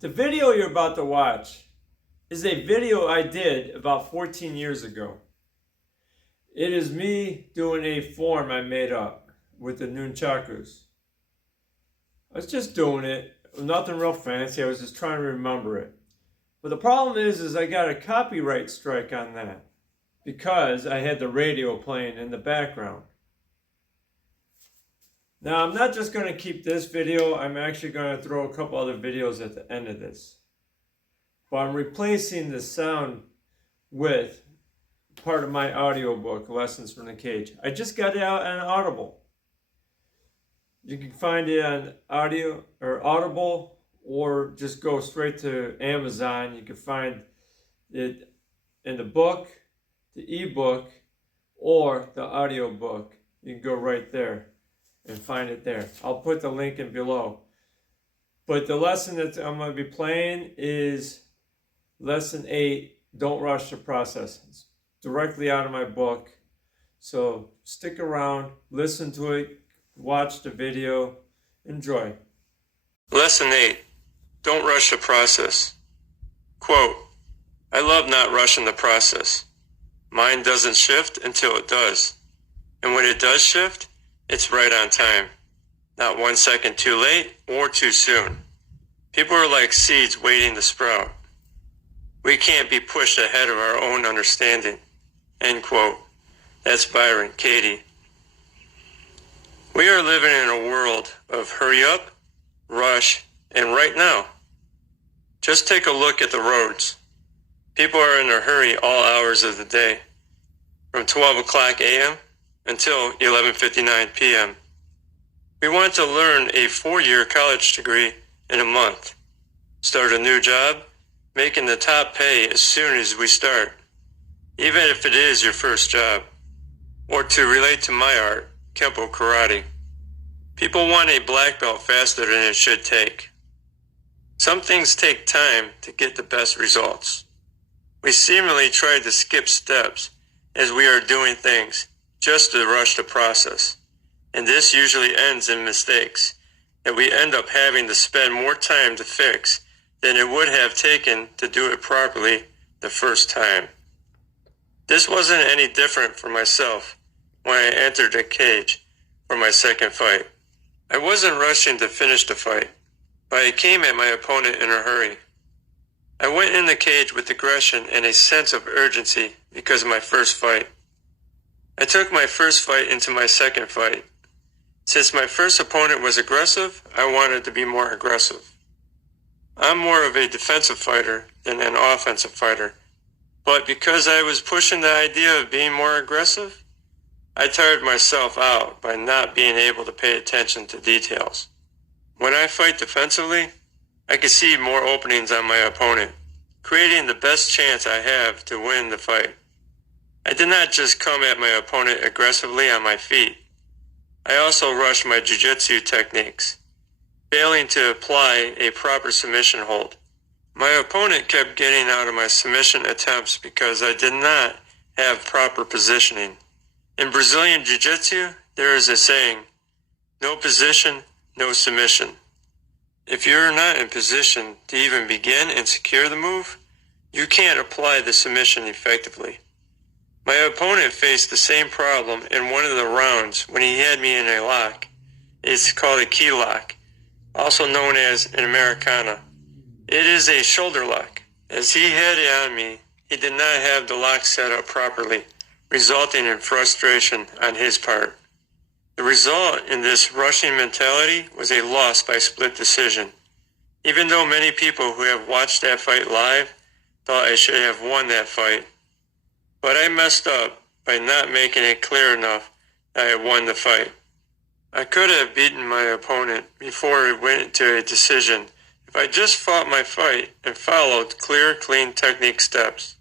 The video you're about to watch is a video I did about 14 years ago. It is me doing a form I made up with the nunchakus. I was just doing it, nothing real fancy. I was just trying to remember it. But the problem is I got a copyright strike on that because I had the radio playing in the background. Now, I'm not just going to keep this video. I'm actually going to throw a couple other videos at the end of this. But I'm replacing the sound with part of my audiobook, Lessons from the Cage. I just got it out on Audible. You can find it on Audible, or just go straight to Amazon. You can find it in the book, the ebook, or the audiobook. You can go right there and find it there. I'll put the link in below. But the lesson that I'm going to be playing is Lesson 8, Don't Rush the Process. It's directly out of my book. So stick around, listen to it, watch the video, enjoy. Lesson 8, Don't Rush the Process. Quote, I love not rushing the process. Mine doesn't shift until it does. And when it does shift, it's right on time. Not 1 second too late or too soon. People are like seeds waiting to sprout. We can't be pushed ahead of our own understanding. End quote. That's Byron Katie. We are living in a world of hurry up, rush, and right now. Just take a look at the roads. People are in a hurry all hours of the day, from 12 o'clock a.m. until 11:59 p.m. We want to learn a 4-year college degree in a month, start a new job, making the top pay as soon as we start, even if it is your first job. Or to relate to my art, Kempo Karate. People want a black belt faster than it should take. Some things take time to get the best results. We seemingly try to skip steps as we are doing things just to rush the process. And this usually ends in mistakes that we end up having to spend more time to fix than it would have taken to do it properly the first time. This wasn't any different for myself when I entered the cage for my second fight. I wasn't rushing to finish the fight, but I came at my opponent in a hurry. I went in the cage with aggression and a sense of urgency because of my first fight. I took my first fight into my second fight. Since my first opponent was aggressive, I wanted to be more aggressive. I'm more of a defensive fighter than an offensive fighter, but because I was pushing the idea of being more aggressive, I tired myself out by not being able to pay attention to details. When I fight defensively, I can see more openings on my opponent, creating the best chance I have to win the fight. I did not just come at my opponent aggressively on my feet. I also rushed my jiu-jitsu techniques, failing to apply a proper submission hold. My opponent kept getting out of my submission attempts because I did not have proper positioning. In Brazilian Jiu-Jitsu, there is a saying, no position, no submission. If you're not in position to even begin and secure the move, you can't apply the submission effectively. My opponent faced the same problem in one of the rounds when he had me in a lock. It's called a key lock, also known as an Americana. It is a shoulder lock. As he had it on me, he did not have the lock set up properly, resulting in frustration on his part. The result in this rushing mentality was a loss by split decision. Even though many people who have watched that fight live thought I should have won that fight. But I messed up by not making it clear enough that I had won the fight. I could have beaten my opponent before it went to a decision if I just fought my fight and followed clear, clean technique steps.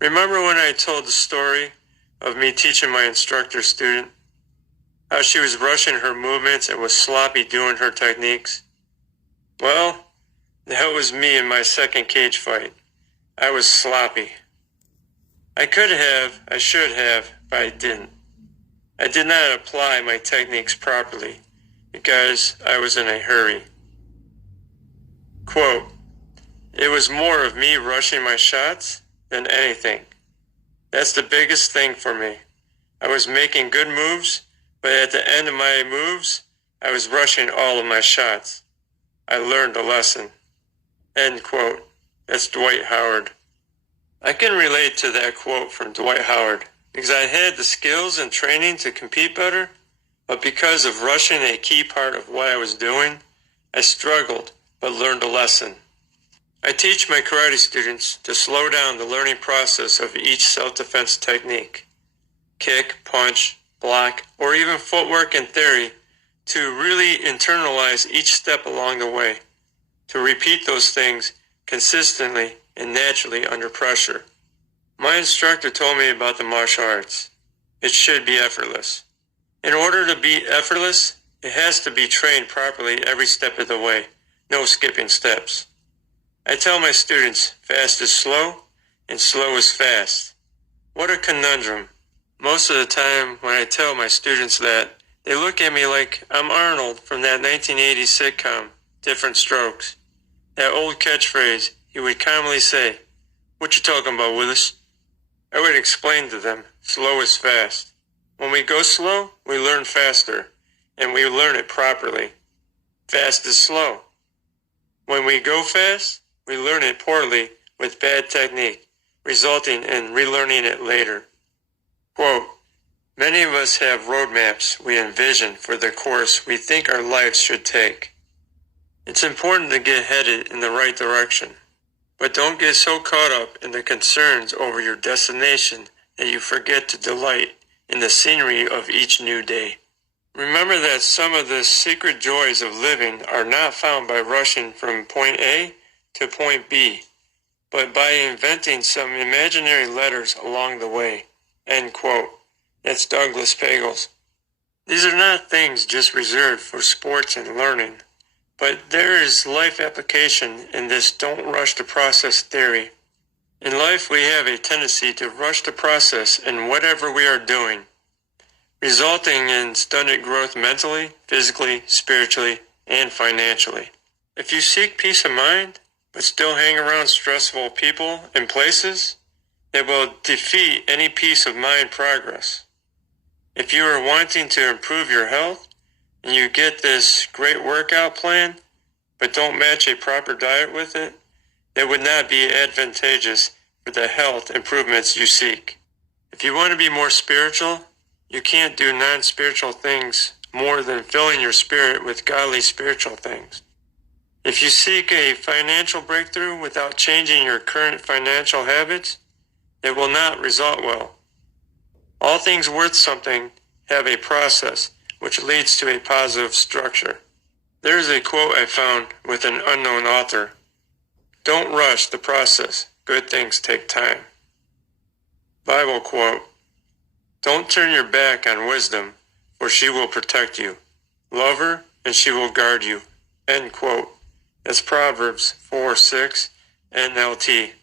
Remember when I told the story of me teaching my instructor student how she was rushing her movements and was sloppy doing her techniques? Well, that was me in my second cage fight. I was sloppy. I should have, but I didn't. I did not apply my techniques properly because I was in a hurry. Quote, "It was more of me rushing my shots than anything. That's the biggest thing for me. I was making good moves, but at the end of my moves, I was rushing all of my shots. I learned a lesson." End quote. That's Dwight Howard. I can relate to that quote from Dwight Howard because I had the skills and training to compete better, but because of rushing a key part of what I was doing, I struggled but learned a lesson. I teach my karate students to slow down the learning process of each self-defense technique, kick, punch, block, or even footwork and theory, to really internalize each step along the way, to repeat those things consistently and naturally under pressure. My instructor told me about the martial arts. It should be effortless. In order to be effortless, it has to be trained properly every step of the way, no skipping steps. I tell my students, fast is slow and slow is fast. What a conundrum. Most of the time when I tell my students that, they look at me like I'm Arnold from that 1980s sitcom, Different Strokes. That old catchphrase he would commonly say, "What you talking about, Willis?" I would explain to them, slow is fast. When we go slow, we learn faster, and we learn it properly. Fast is slow. When we go fast, we learn it poorly with bad technique, resulting in relearning it later. Quote, "Many of us have roadmaps we envision for the course we think our lives should take. It's important to get headed in the right direction, but don't get so caught up in the concerns over your destination that you forget to delight in the scenery of each new day. Remember that some of the secret joys of living are not found by rushing from point A to point B, but by inventing some imaginary letters along the way." End quote. That's Douglas Pagels. These are not things just reserved for sports and learning, but there is life application in this don't rush the process theory. In life, we have a tendency to rush the process in whatever we are doing, resulting in stunted growth mentally, physically, spiritually, and financially. If you seek peace of mind, but still hang around stressful people and places, it will defeat any peace of mind progress. If you are wanting to improve your health, and you get this great workout plan, but don't match a proper diet with it, that would not be advantageous for the health improvements you seek. If you want to be more spiritual, you can't do non-spiritual things more than filling your spirit with godly spiritual things. If you seek a financial breakthrough without changing your current financial habits, it will not result well. All things worth something have a process which leads to a positive structure. There is a quote I found with an unknown author. "Don't rush the process. Good things take time." Bible quote. "Don't turn your back on wisdom, for she will protect you. Love her, and she will guard you." End quote. That's Proverbs 4:6 NLT.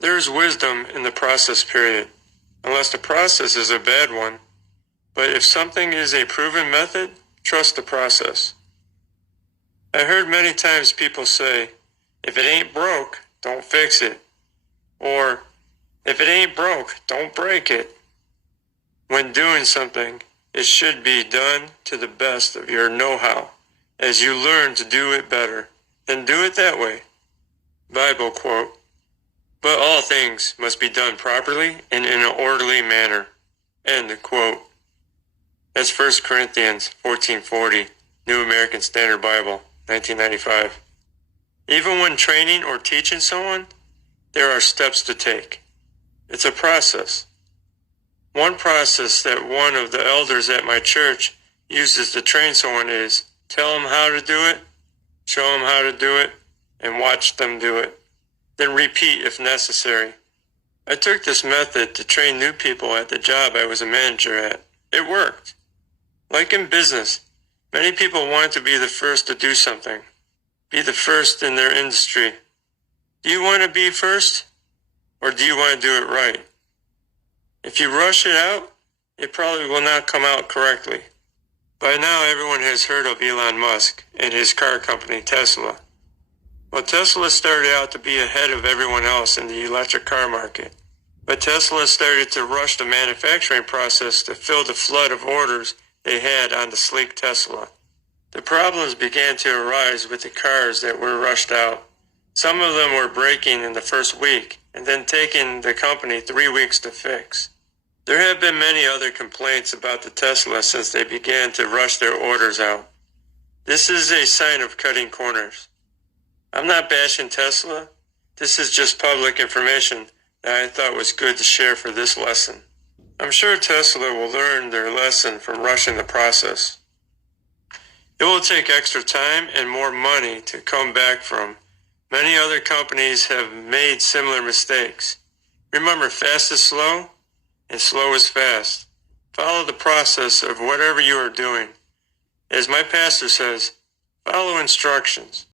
There is wisdom in the process period, unless the process is a bad one. But if something is a proven method, trust the process. I heard many times people say, "If it ain't broke, don't fix it." Or, "If it ain't broke, don't break it." When doing something, it should be done to the best of your know-how. As you learn to do it better, then do it that way. Bible quote. "But all things must be done properly and in an orderly manner." End quote. That's 1 Corinthians 14:40, New American Standard Bible, 1995. Even when training or teaching someone, there are steps to take. It's a process. One process that one of the elders at my church uses to train someone is tell them how to do it, show them how to do it, and watch them do it. Then repeat if necessary. I took this method to train new people at the job I was a manager at. It worked. Like in business, many people want to be the first to do something, be the first in their industry. Do you want to be first, or do you want to do it right? If you rush it out, it probably will not come out correctly. By now, everyone has heard of Elon Musk and his car company, Tesla. Well, Tesla started out to be ahead of everyone else in the electric car market. But Tesla started to rush the manufacturing process to fill the flood of orders they had on the sleek Tesla. The problems began to arise with the cars that were rushed out. Some of them were breaking in the first week and then taking the company 3 weeks to fix. There have been many other complaints about the Tesla since they began to rush their orders out. This is a sign of cutting corners. I'm not bashing Tesla. This is just public information that I thought was good to share for this lesson. I'm sure Tesla will learn their lesson from rushing the process. It will take extra time and more money to come back from. Many other companies have made similar mistakes. Remember, fast is slow and slow is fast. Follow the process of whatever you are doing. As my pastor says, follow instructions.